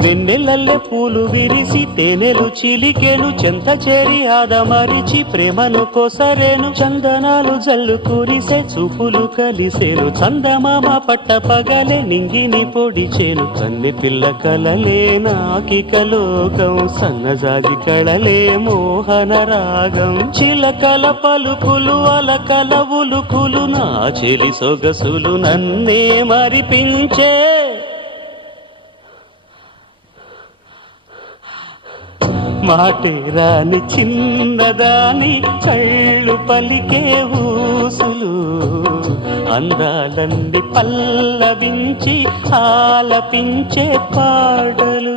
వెన్నెలల్లె పూలు విరిసి తేనెలు చిలికెను చెంత చేరి ఆదమరిచి ప్రేమను కొసరేను చందనాలు జల్లు కురిసే చూపులు కలిసేను చందమామ పట్ట పగలే నింగిని పొడిచేను కన్నె పిల్ల కలలే నాకిక లోకం సన్నజాజి కళలే మోహన రాగం చిలకల పలుకులు అలకల ఉలుకులు నా చెలి సొగసులు నన్నే మరిపించే మాటే రాని చిన్నదాని కళ్ళు పలికే ఊసులు అందాలన్నీ పల్లవించి ఆలపించే పాటలు